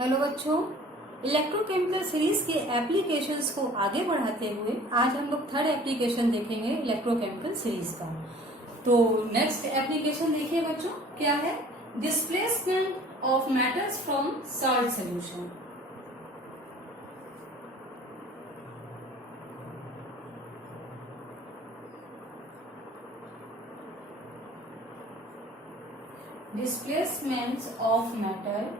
Hello बच्चों, electrochemical series के applications को आगे बढ़ाते हुए आज हम लोग थर्ड एप्लीकेशन देखेंगे इलेक्ट्रोकेमिकल सीरीज का। तो नेक्स्ट एप्लीकेशन देखिए बच्चों, क्या है? Displacement of matters from salt solution. Displacement of matter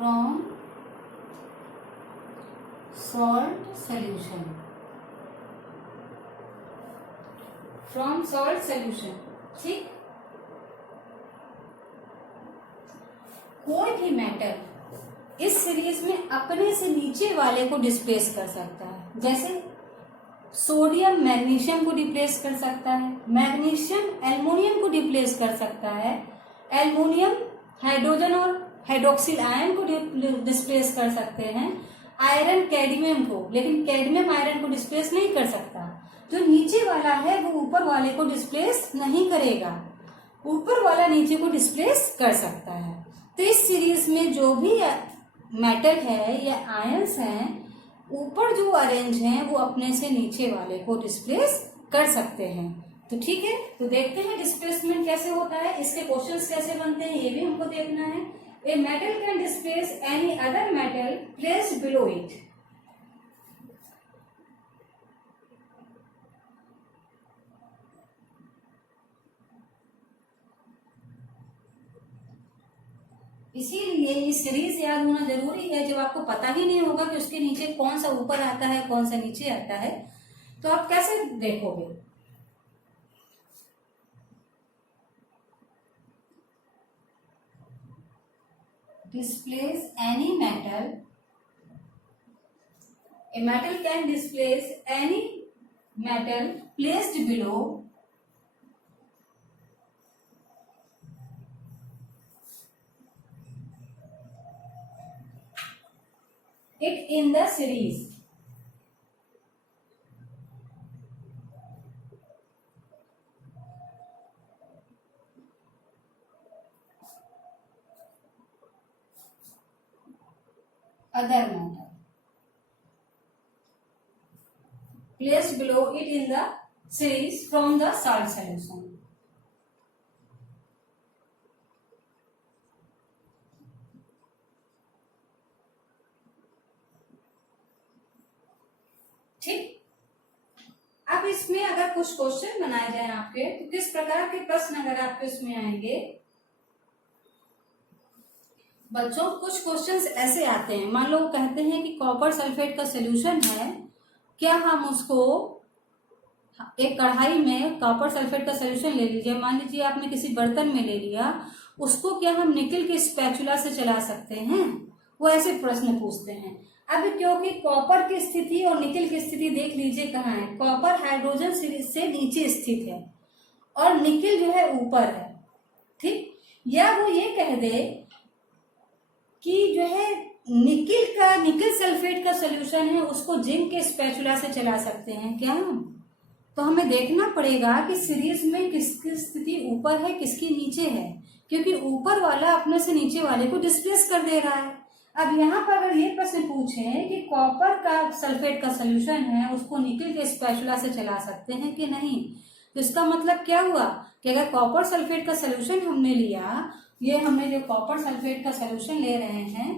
from salt solution, from salt solution। ठीक, कोई भी मैटर इस सीरीज में अपने से नीचे वाले को डिस्प्लेस कर सकता है। जैसे सोडियम मैग्नीशियम को रिप्लेस कर सकता है, मैग्नीशियम एल्युमिनियम को रिप्लेस कर सकता है, एल्युमिनियम हाइड्रोजन और हाइड्रोक्सिल आयन को डिस्प्लेस कर सकते हैं, आयरन कैडमियम को, लेकिन कैडमियम आयरन को डिस्प्लेस नहीं कर सकता। जो नीचे वाला है वो ऊपर वाले को डिस्प्लेस नहीं करेगा, ऊपर वाला नीचे को डिस्प्लेस कर सकता है। तो इस सीरीज में जो भी मेटल है या आयंस हैं, ऊपर जो अरेंज हैं वो अपने से नीचे वाले को डिस्प्लेस कर सकते हैं। तो ठीक है, तो देखते हैं डिस्प्लेसमेंट कैसे होता है, इसके क्वेश्चंस कैसे बनते हैं ये भी हमको देखना है। A metal can displace any other metal placed below it. इसीलिए ये सीरीज याद होना जरूरी है। जब आपको पता ही नहीं होगा कि उसके नीचे कौन सा ऊपर आता है कौन सा नीचे आता है, तो आप कैसे देखोगे? Displace any metal. A metal can displace any metal placed below it in the series. Other matter placed below it in the series from the salt solution. ठीक, अब इसमें अगर कुछ क्वेश्चन बनाए जाए आपके, तो किस प्रकार के प्रश्न अगर आपके इसमें आएंगे बच्चों? कुछ क्वेश्चंस ऐसे आते हैं, मान लो कहते हैं कि कॉपर सल्फेट का सॉल्यूशन है, क्या हम उसको एक कढ़ाई में कॉपर सल्फेट का सॉल्यूशन ले लीजिए, मान लीजिए आपने किसी बर्तन में ले लिया, उसको क्या हम निकल के स्पैचुला से चला सकते हैं? वो ऐसे प्रश्न पूछते हैं। अब क्योंकि कॉपर की स्थिति और निकल की स्थिति देख लीजिए कहाँ है, कॉपर हाइड्रोजन से नीचे स्थित है और निकल जो है ऊपर है। ठीक, या वो ये कह दे कि जो है निकल सल्फेट का सॉल्यूशन है, उसको जिंक के स्पैचुला से चला सकते हैं क्या? तो हमें देखना पड़ेगा कि सीरीज में किसकी स्थिति ऊपर है किसकी नीचे है, क्योंकि ऊपर वाला अपने से नीचे वाले को डिस्प्लेस कर दे रहा है। अब यहाँ पर अगर ये प्रश्न पूछे कि कॉपर का सल्फेट का सॉल्यूशन है, उसको निकल के स्पैचुला से चला सकते हैं कि नहीं, तो इसका मतलब क्या हुआ कि अगर कॉपर सल्फेट का सॉल्यूशन हमने लिया, ये हमने जो कॉपर सल्फेट का सॉल्यूशन ले रहे हैं,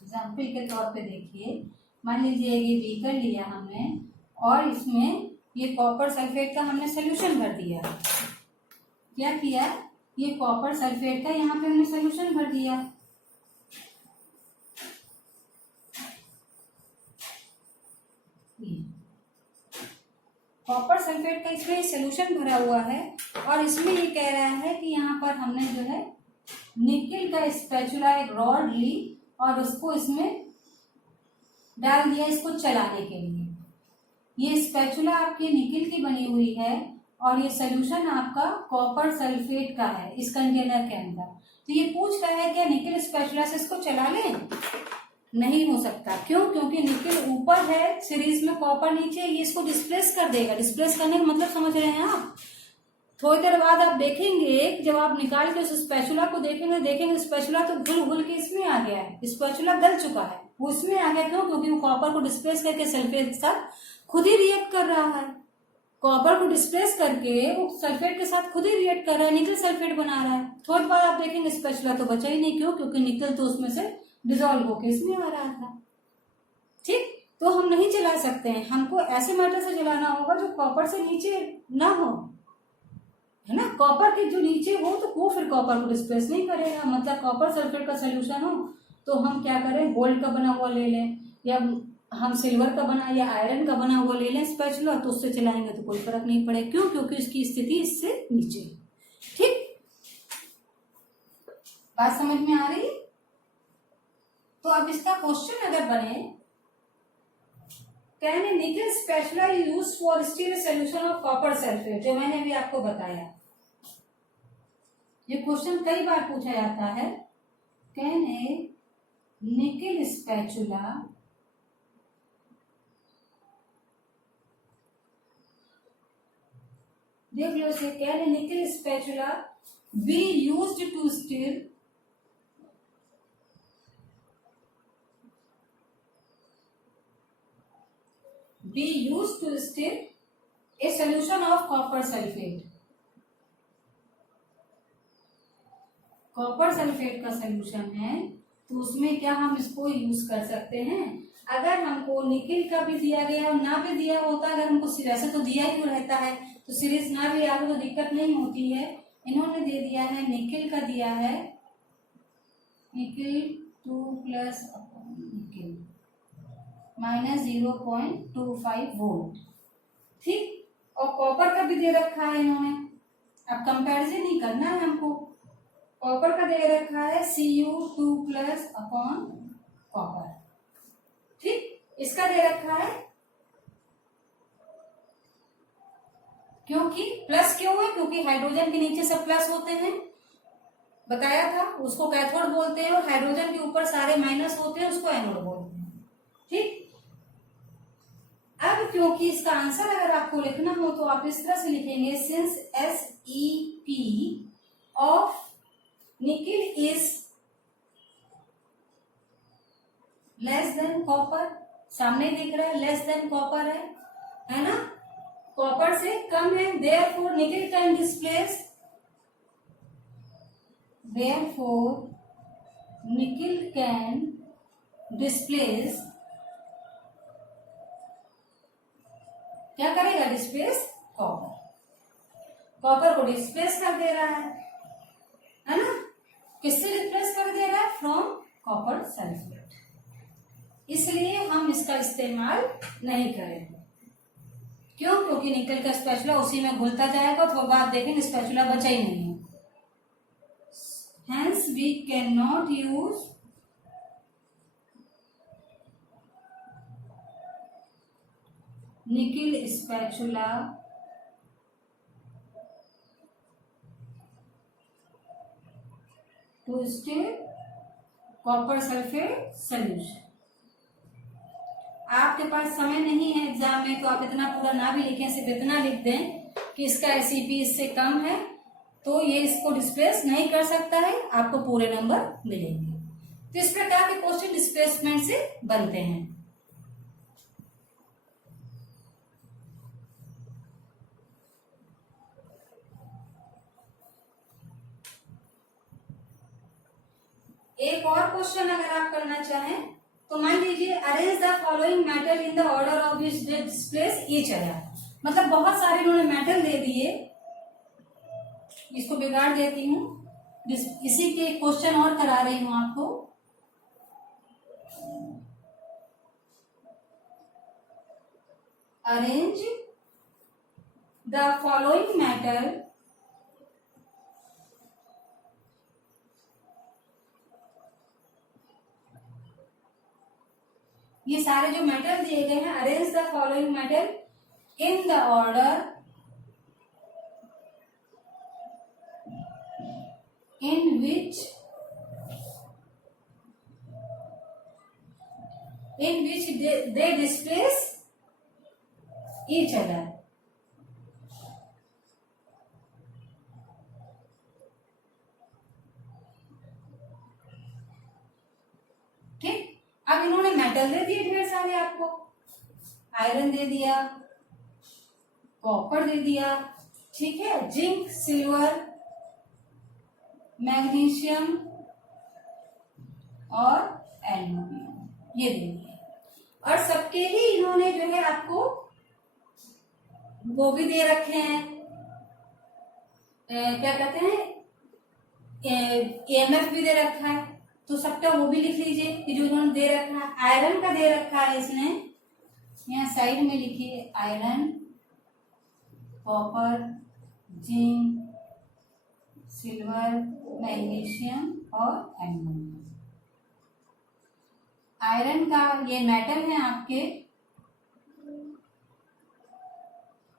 एग्जाम्पल के तौर पे देखिए, मान लीजिए ये बीकर लिया हमने और इसमें ये कॉपर सल्फेट का हमने सॉल्यूशन भर दिया। क्या किया? ये कॉपर सल्फेट का यहाँ पे हमने सॉल्यूशन भर दिया। कॉपर सल्फेट का इसमें सॉल्यूशन भरा हुआ है और इसमें ये कह रहा है कि यहाँ पर हमने जो है निकल का स्पैचुला एक रॉड ली और उसको इसमें डाल दिया इसको चलाने के लिए। ये स्पैचुला आपकी निकल की बनी हुई है और ये सॉल्यूशन आपका कॉपर सल्फेट का है इस कंटेनर के अंदर। तो ये पूछ रहा है क्या निकल स्पैचुला से इसको चला लें? नहीं हो सकता। क्यों? क्योंकि निकेल ऊपर है सीरीज में, कॉपर नीचे, ये इसको डिस्प्लेस कर देगा। डिस्प्लेस करने का मतलब समझ रहे हैं आप? थोड़ी देर बाद आप देखेंगे, जब आप निकाल के उस स्पैचुला को देखेंगे स्पैचुला तो घुल घुल के इसमें आ गया है, स्पैचुला गल चुका है, वो इसमें आ गया। क्यों? क्योंकि वो कॉपर को डिस्प्लेस करके सल्फेट के साथ खुद ही रिएक्ट कर रहा है। कॉपर को डिस्प्लेस करके वो सल्फेट के साथ खुद ही रिएक्ट कर रहा है, निकल सल्फेट बना रहा है। थोड़ी बाद आप देखेंगे स्पैचुला तो बचा ही नहीं। क्यों? क्योंकि निकल तो उसमें से डिजोल्व होके इसमें आ रहा था। ठीक, तो हम नहीं जला सकते हैं, हमको ऐसे मेटल से जलाना होगा जो कॉपर से नीचे ना हो, है ना। कॉपर के जो नीचे हो तो वो फिर कॉपर को डिस्प्लेस नहीं करेगा। मतलब कॉपर सल्फेट का सोल्यूशन हो तो हम क्या करें, गोल्ड का बना हुआ ले लें, या हम सिल्वर का बना या आयरन का बना हुआ ले लें स्पैचुला, तो उससे चलाएंगे तो कोई फर्क नहीं पड़ेगा। क्यों? क्योंकि उसकी स्थिति इससे नीचे है। ठीक, बात समझ में आ रही है? तो अब इसका क्वेश्चन अगर बने, can a nickel spatula used for steel solution of copper sulphate, जो मैंने अभी आपको बताया। ये क्वेश्चन कई बार पूछा जाता है। कैन ए निकल स्पैचुला देख लो इसे, can a nickel spatula be used to stir a solution of copper sulfate। Copper sulphate का सोल्यूशन है तो उसमें क्या हम इसको यूज कर सकते हैं। अगर हमको निकेल का भी दिया गया और ना भी दिया होता, अगर हमको वैसे तो दिया ही रहता है, तो सीरीज ना भी आगे तो दिक्कत नहीं होती है। इन्होंने दे दिया है निकेल का, दिया है निकेल 2+ निकेल -0.25 वोल्ट। ठीक, और कॉपर का भी दे रखा है इन्होंने। अब कंपैरिजन नहीं करना है हमको। कॉपर का दे रखा है Cu2+ अपॉन कॉपर। ठीक, इसका दे रखा है, क्योंकि प्लस क्यों है? क्योंकि हाइड्रोजन के नीचे सब प्लस होते हैं, बताया था, उसको कैथोड बोलते हैं, और हाइड्रोजन के ऊपर सारे माइनस होते हैं, उसको एनोड बोलते हैं। ठीक, अब क्योंकि इसका आंसर अगर आपको लिखना हो तो आप इस तरह से लिखेंगे, since SeP of nickel is less than copper, सामने दिख रहा है लेस देन कॉपर है ना, कॉपर से कम है, therefore nickel can displace, therefore nickel can displace, क्या करेगा? Displace copper. कॉपर को डिस्प्लेस कर दे रहा है ना। किससे डिस्प्लेस कर दे रहा है? From copper sulphate. इसलिए हम इसका इस्तेमाल नहीं करेंगे। क्यों? क्योंकि निकल का स्पैचुला उसी में घुलता जाएगा, तो बाद देखेंगे स्पैचुला बचा ही नहीं है। Hence we can not use nickel spatula to stir copper sulphate solution. आपके पास समय नहीं है एग्जाम में, तो आप इतना पूरा ना भी लिखें, सिर्फ इतना लिख दें कि इसका एसीपी इससे कम है, तो ये इसको डिस्प्लेस नहीं कर सकता है, आपको पूरे नंबर मिलेंगे। तो इस प्रकार के क्वेश्चन डिस्प्लेसमेंट से बनते हैं। एक और क्वेश्चन अगर आप करना चाहें तो मान लीजिए, arrange the following metal in the order of which they displace each other. मतलब बहुत सारे इन्होंने मेटल दे दिए, इसको बिगाड़ देती हूँ, इसी के क्वेश्चन और करा रही हूं आपको। अरेंज द फॉलोइंग मेटल ये सारे जो मेटल दिए गए हैं, arrange the following metal in the order in which in which they displace each other. ठीक, अब इन्होंने मेटल दे दिए ढेर सारे आपको, आयरन दे दिया, कॉपर दे दिया, ठीक है, जिंक, सिल्वर, मैग्नीशियम और एल्युमिनियम ये दे दिए। और सबके ही इन्होंने जो है आपको वो भी दे रखे हैं, क्या कहते हैं, EMF भी दे रखा है, तो सबका वो भी लिख लीजिए कि जो इन्होंने दे रखा है। आयरन का दे रखा है इसने, यहाँ साइड में लिखिए iron, copper, zinc, silver, magnesium और एल्युमिनियम। आयरन का ये मेटल है आपके,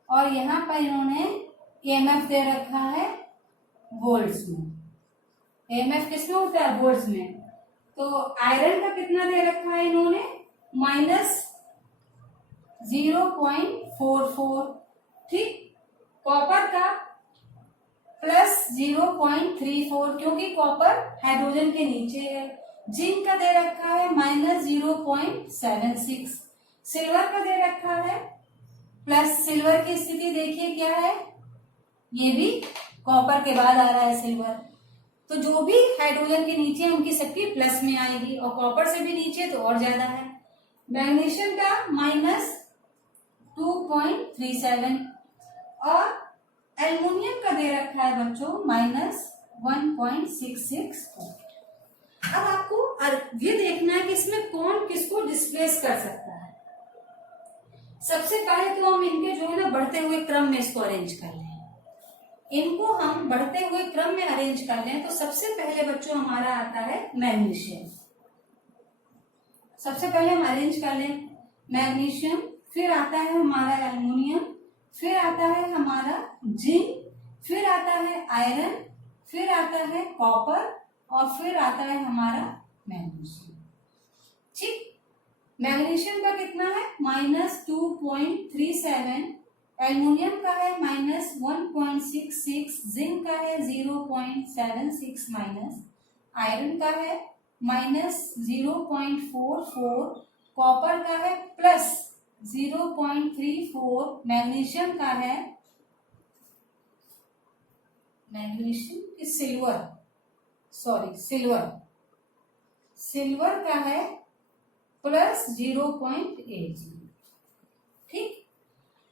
और यहाँ पर इन्होंने EMF दे रखा है वोल्ट्स में। EMF किसमें होता है? वोल्ट्स में। तो आयरन का कितना दे रखा है इन्होंने? -0.44, ठीक। कॉपर का +0.34, क्योंकि कॉपर हाइड्रोजन के नीचे है। जिंक का दे रखा है -0.76। सिल्वर का दे रखा है प्लस, सिल्वर की स्थिति देखिए क्या है, ये भी कॉपर के बाद आ रहा है सिल्वर। तो जो भी हाइड्रोजन के नीचे है उनकी सबकी प्लस में आएगी, और कॉपर से भी नीचे तो और ज्यादा है। मैग्नीशियम का -2.37, और एल्युमिनियम का दे रखा है बच्चों -1.66। अब आपको ये देखना है कि इसमें कौन किसको डिस्प्लेस कर सकता है। सबसे पहले तो हम इनके जो है ना बढ़ते हुए क्रम में इसको अरेंज कर लें। इनको हम बढ़ते हुए क्रम में अरेंज कर लें तो सबसे पहले बच्चों हमारा आता है मैग्नीशियम। सबसे पहले हम अरेंज कर लें मैग्नीशियम, फिर आता है हमारा एल्युमिनियम, फिर आता है हमारा जिंक, फिर आता है आयरन, फिर आता है कॉपर, और फिर आता है हमारा मैग्नीशियम। ठीक, मैग्नीशियम का कितना है? -2.37, एल्युमिनियम का है -1.66, जिंक का है 0.76 माइनस, आयरन का है -0.44, कॉपर का है +0.34, मैग्नीशियम का है, मैग्नीशियम की सिल्वर का है +0.80। ठीक,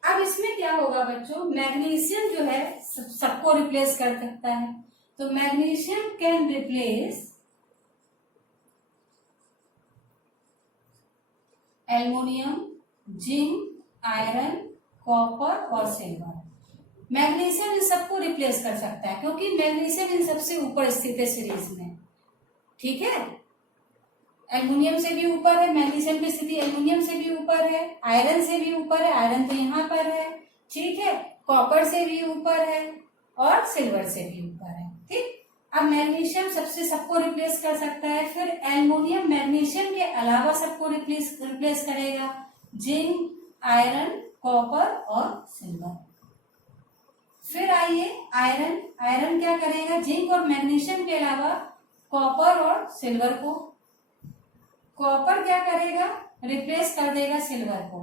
अब इसमें क्या होगा बच्चों, मैग्नीशियम जो है सबको रिप्लेस कर सकता है, तो magnesium can replace aluminium, zinc, iron, copper और सिल्वर। मैग्नीशियम इन सबको रिप्लेस कर सकता है, क्योंकि मैग्नीशियम इन सबसे ऊपर स्थित है सीरीज में। ठीक है, एल्युमिनियम से भी ऊपर है, मैग्नीशियम की स्थिति एल्युमिनियम से भी ऊपर है, आयरन से भी ऊपर है, आयरन तो यहाँ पर है, ठीक है, कॉपर से भी ऊपर है और सिल्वर से भी ऊपर है। ठीक, अब मैग्नीशियम सबको रिप्लेस कर सकता है, फिर एल्युमिनियम मैग्नीशियम के अलावा सबको रिप्लेस करेगा, जिंक, आयरन, कॉपर और सिल्वर। फिर आइए आयरन क्या करेगा, जिंक और मैग्नीशियम के अलावा कॉपर और सिल्वर को। कॉपर क्या करेगा, रिप्लेस कर देगा सिल्वर को,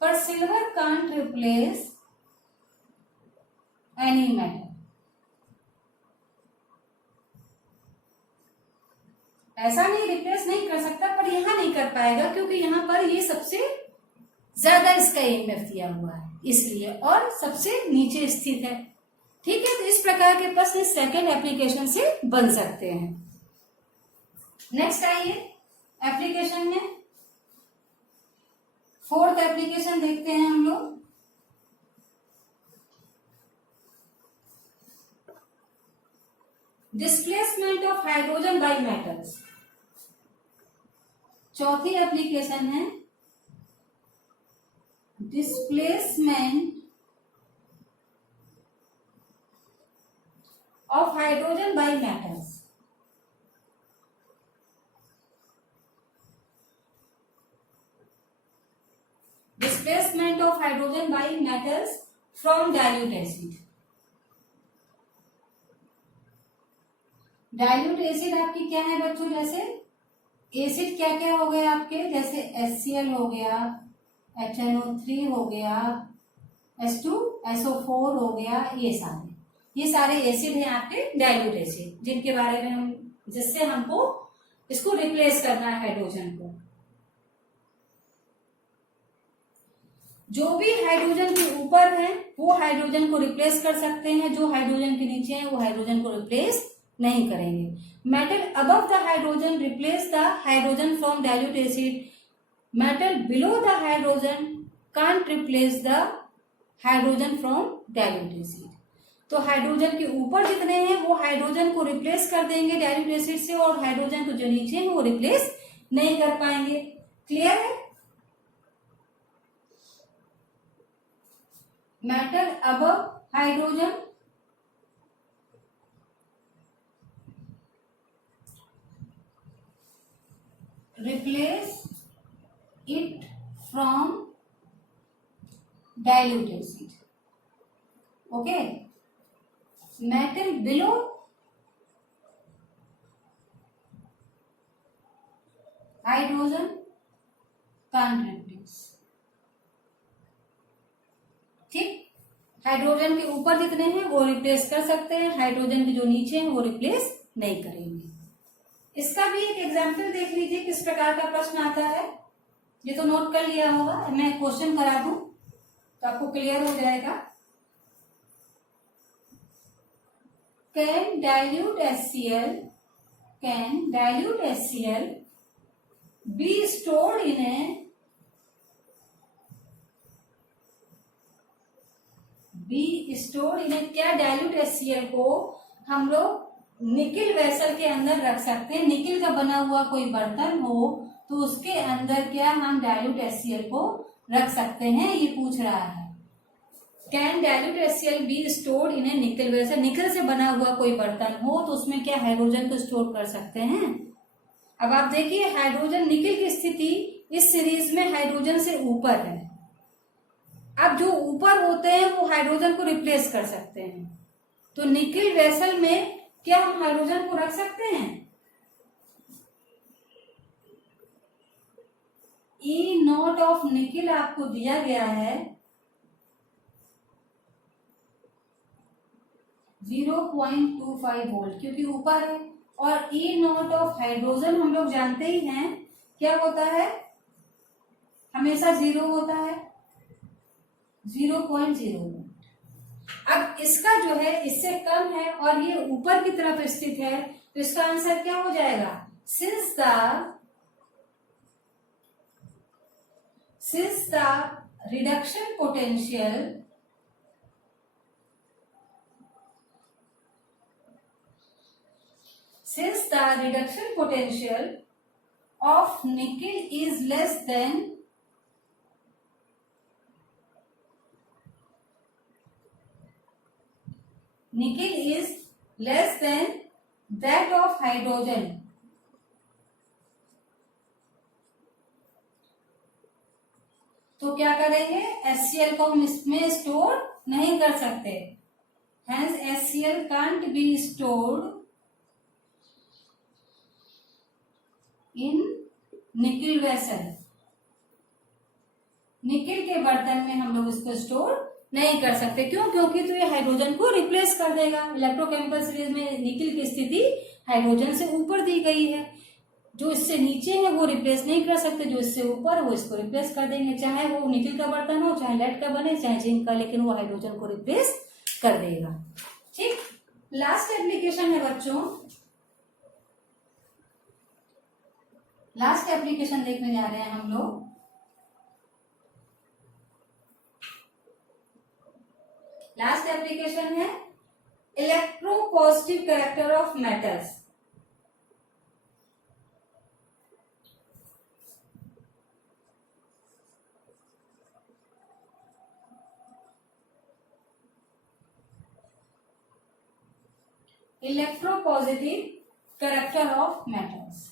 पर silver can't replace any metal. ऐसा नहीं, रिप्लेस नहीं कर सकता, पर यहां नहीं कर पाएगा क्योंकि यहां पर ये सबसे ज्यादा इसका EMF दिया हुआ है इसलिए, और सबसे नीचे स्थित है। ठीक है, तो इस प्रकार के प्रश्न सेकंड एप्लीकेशन से बन सकते हैं। नेक्स्ट आइए एप्लीकेशन में, फोर्थ एप्लीकेशन देखते हैं हम लोग। Displacement of hydrogen bye metals. चौथी एप्लीकेशन है displacement of hydrogen bye metals. Replacement of hydrogen bye metals from dilute acid. Dilute acid आपकी क्या है बच्चों, जैसे एसिड क्या क्या हो गए आपके, जैसे HCl हो गया, HNO3 हो गया, H2SO4 हो गया, ये सारे एसिड हैं आपके डाइल्यूट एसिड, जिनके बारे में हम, जिससे हमको इसको रिप्लेस करना है हाइड्रोजन को। जो भी हाइड्रोजन के ऊपर है वो हाइड्रोजन को रिप्लेस कर सकते हैं, जो हाइड्रोजन के नीचे है वो हाइड्रोजन को रिप्लेस नहीं करेंगे। Metal above the hydrogen replace the hydrogen from dilute acid, metal below the hydrogen can't replace the hydrogen from dilute acid. तो हाइड्रोजन के ऊपर जितने हैं वो हाइड्रोजन को रिप्लेस कर देंगे डाइल्यूट एसिड से, और हाइड्रोजन को जो नीचे है वो रिप्लेस नहीं कर पाएंगे। क्लियर है? Metal above hydrogen replace it from dilute acid. Okay. Metal below hydrogen can't replace. ठीक, हाइड्रोजन के ऊपर जितने हैं वो रिप्लेस कर सकते हैं, हाइड्रोजन के जो नीचे हैं वो रिप्लेस नहीं करेंगे। इसका भी एक एग्जाम्पल देख लीजिए किस प्रकार का प्रश्न आता है। ये तो नोट कर लिया होगा, मैं क्वेश्चन करा दूं तो आपको क्लियर हो जाएगा। Can dilute HCl be stored in a क्या डाइल्यूट HCl को हम लोग निकिल वेसल के अंदर रख सकते हैं? निकिल का बना हुआ कोई बर्तन हो तो उसके अंदर क्या हम डाइल्यूट HCl को रख सकते हैं, ये पूछ रहा है। Can dilute HCl be stored in a nickel vessel, nickel से बना हुआ कोई बर्तन हो तो उसमें क्या हाइड्रोजन को स्टोर कर सकते हैं? अब आप देखिए हाइड्रोजन, निकिल की स्थिति इस सीरीज में हाइड्रोजन से ऊपर है। अब जो ऊपर होते हैं वो हाइड्रोजन को रिप्लेस कर सकते हैं, तो निकिल वेसल में क्या हम हाइड्रोजन को रख सकते हैं? E0 ऑफ निकिल आपको दिया गया है 0.25 वोल्ट, क्योंकि ऊपर है, और E0 ऑफ हाइड्रोजन हम लोग जानते ही हैं क्या होता है, हमेशा 0 होता है, 0.0। अब इसका जो है इससे कम है और ये ऊपर की तरफ स्थित है, तो इसका आंसर क्या हो जाएगा? Since the reduction potential of nickel is less than that of hydrogen, तो क्या करेंगे? HCl को हम इसमें स्टोर नहीं कर सकते, hence HCl can't be stored in nickel vessel. निकिल के बर्तन में हम लोग इसको स्टोर नहीं कर सकते। क्यों? क्योंकि तो ये हाइड्रोजन को रिप्लेस कर देगा। इलेक्ट्रोकेमिकल सीरीज में निकिल की स्थिति हाइड्रोजन से ऊपर दी गई है, जो इससे नीचे है वो रिप्लेस नहीं कर सकते, जो इससे ऊपर है वो इसको रिप्लेस कर देंगे, चाहे वो निकिल का बर्तन हो, चाहे लेड का बने, चाहे जिंक का, लेकिन वो हाइड्रोजन को रिप्लेस कर देगा। ठीक, लास्ट एप्लीकेशन है बच्चों, लास्ट एप्लीकेशन देखने जा रहे हैं हम लोग। लास्ट एप्लीकेशन है electropositive character of metals. Electropositive character of metals.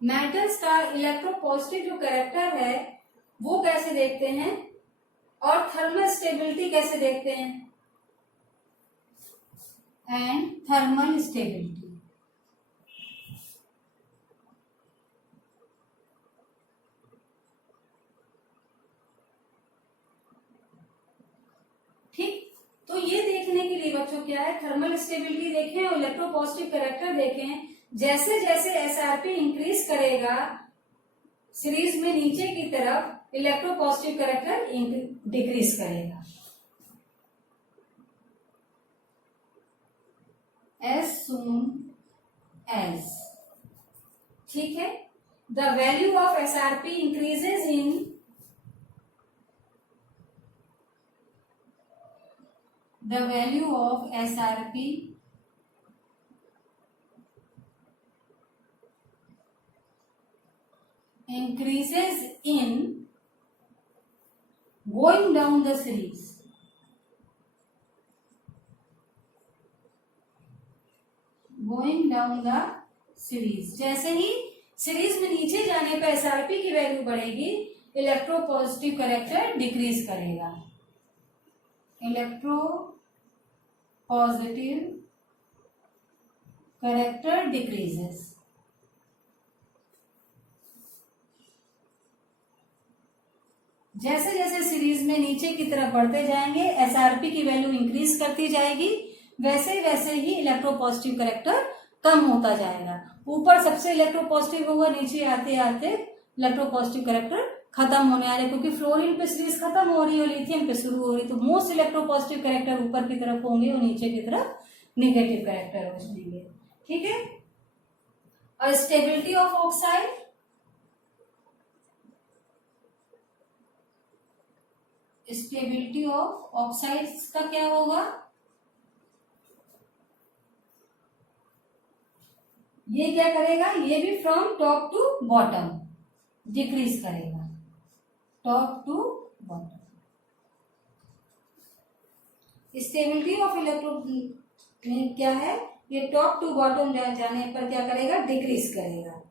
Metals का इलेक्ट्रोपॉजिटिव जो कैरेक्टर है वो कैसे देखते हैं और थर्मल स्टेबिलिटी कैसे देखते हैं, एंड थर्मल स्टेबिलिटी। ठीक, तो ये देखने के लिए बच्चों क्या है, थर्मल स्टेबिलिटी देखें और इलेक्ट्रोपॉजिटिव कैरेक्टर देखें। जैसे जैसे एसआरपी इंक्रीज करेगा सीरीज में नीचे की तरफ इलेक्ट्रोपॉजिटिव कैरेक्टर डिक्रीज करेगा। as soon as, ठीक है, the value of SRP increases in the value of SRP increases in going down the series, going down the series. जैसे ही सीरीज में नीचे जाने पर एसआरपी की वैल्यू बढ़ेगी, इलेक्ट्रोपॉजिटिव कैरेक्टर डिक्रीज करेगा, इलेक्ट्रो पॉजिटिव कैरेक्टर डिक्रीजेस। जैसे जैसे सीरीज में नीचे की तरफ बढ़ते जाएंगे, एसआरपी की वैल्यू इंक्रीज करती जाएगी, वैसे वैसे ही इलेक्ट्रोपॉजिटिव कैरेक्टर कम होता जाएगा। ऊपर सबसे इलेक्ट्रोपॉजिटिव होगा, नीचे आते आते इलेक्ट्रोपॉजिटिव कैरेक्टर खत्म होने वाले, क्योंकि फ्लोरीन पे सीरीज खत्म हो रही है, लिथियम पे शुरू हो रही है, तो मोस्ट इलेक्ट्रोपॉजिटिव कैरेक्टर ऊपर की तरफ होंगे और नीचे की तरफ नेगेटिव कैरेक्टर हो जाएंगे। ठीक है, और stability of oxide, stability of oxides का क्या होगा, ये क्या करेगा, ये भी from top to bottom decrease करेगा, top to bottom. Stability of electro क्या है, ये टॉप टू बॉटम जाने पर क्या करेगा, डिक्रीज करेगा,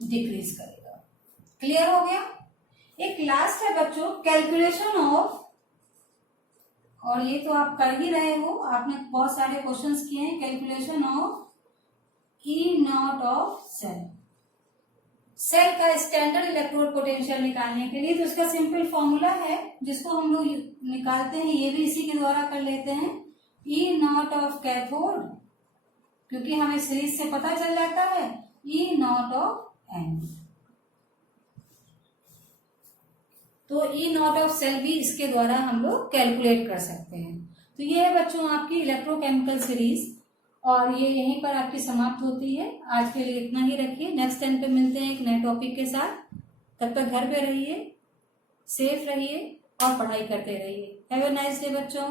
डिक्रीज करेगा। क्लियर हो गया। एक लास्ट है बच्चों, कैलकुलेशन ऑफ, और ये तो आप कर ही रहे हो, आपने बहुत सारे क्वेश्चंस किए हैं। Calculation of E naught of cell, cell का स्टैंडर्ड इलेक्ट्रोड पोटेंशियल निकालने के लिए तो इसका सिंपल फॉर्मूला है जिसको हम लोग निकालते हैं, ये भी इसी के द्वारा कर लेते हैं। ई नॉट ऑफ कैथोड, क्योंकि हमें सीरीज से पता चल जाता है, ई नॉट ऑफ एन, तो ई नॉट ऑफ सेल भी इसके द्वारा हम लोग कैलकुलेट कर सकते हैं। तो ये है बच्चों आपकी इलेक्ट्रोकेमिकल सीरीज, और ये यहीं पर आपकी समाप्त होती है। आज के लिए इतना ही रखिए, नेक्स्ट टाइम पे मिलते हैं एक नए टॉपिक के साथ। तब तक घर पे रहिए, सेफ रहिए और पढ़ाई करते रहिए। हैव अ नाइस डे बच्चों।